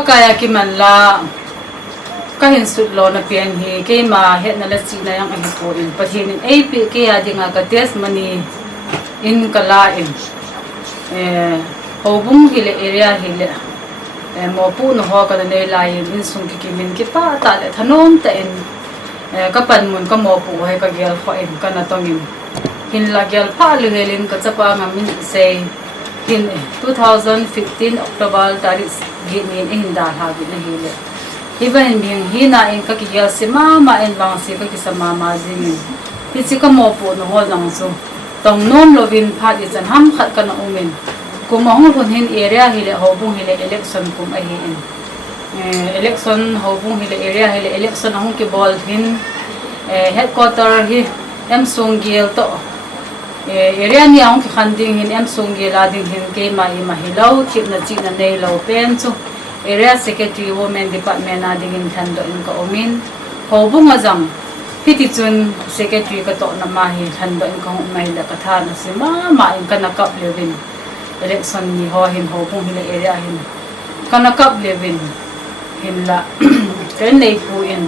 kaya ki man la ka hin sut lo na pian hi ke ma het na la chi na yang hi po in pathin in ap ke ya dinga ka test mani in kala in hobung hi le area hi le mo pu no ho ka ne lai in sung ki min ki pa ta le thanom ta in ka pan mun ka mo pu hai ka gel kho in ka na tong in hin la gel pha lu helin ka chapa ngamin sei in 2015 October tarik gini in da ha gini hele even being hina in ka ki se mama en bang se ka ki sama ma jing hi chi ka mo pu no ho jang so tong nom lovin phat i chan ham khat kana umin kumong hun hin area hile hobung hile election kum a hi in election hobung hile area hile election ahung ki bol hin headquarter hi em sungil to area ni ang khanding hin em sungila ding hin ke mai mahilo khip na chi na nei lo pen chu area secretary women department na ding in thando in ka omin hobung azam piti chun secretary ka to na ma hi thando in ka mai da ka tha na se ma in kana kap levin election ni ho hin hobung hin area hin kana kap levin hin la ken nei pu in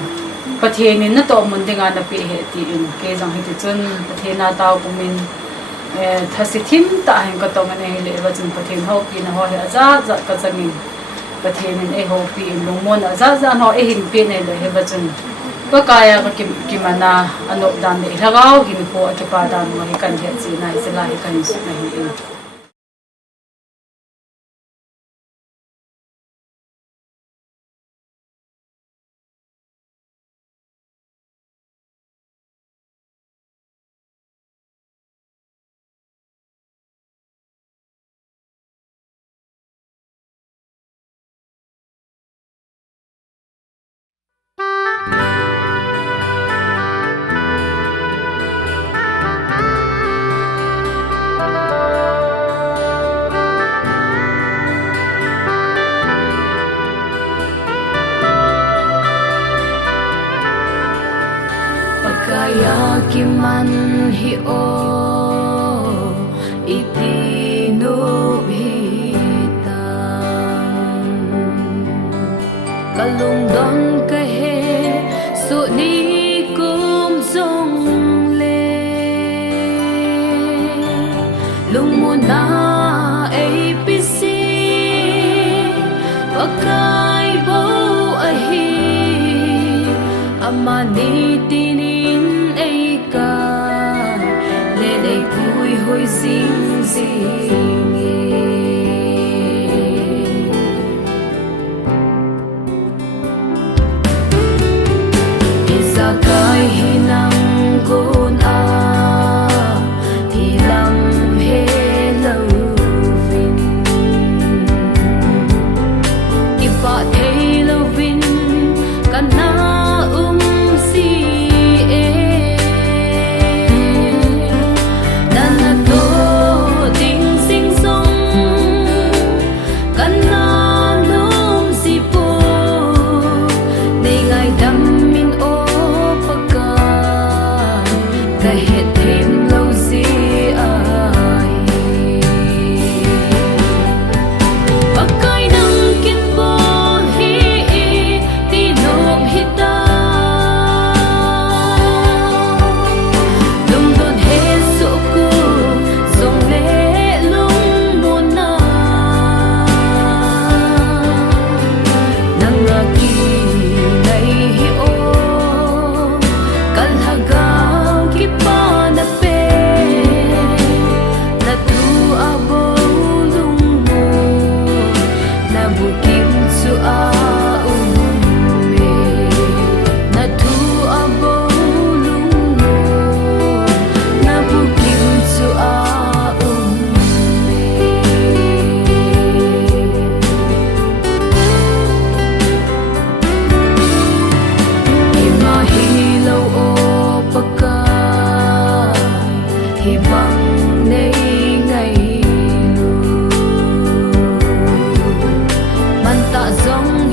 pathian in na to mun dinga na pi he ti in ke jang hi ti chun pathian na taw pumin thasi thim ta hen ka tong ane le wa chun pathian ho pi na ho he aza za ka changin pathian in e ho pi in lungmon aza za no e hin pi ne le he wa chun ka kaya ka ki mana anok dan le lagaw hin ko atpa dan ma hi kan he chi na isla hi kan su na hi in kaya ki man hi o itino hitam kalung don ka he su ni kum song le lung mo na apc pakai bo ahi amani hoi sing sing isa kai hinang kun a hilam he lovin ipa thei lovin kana si ta giống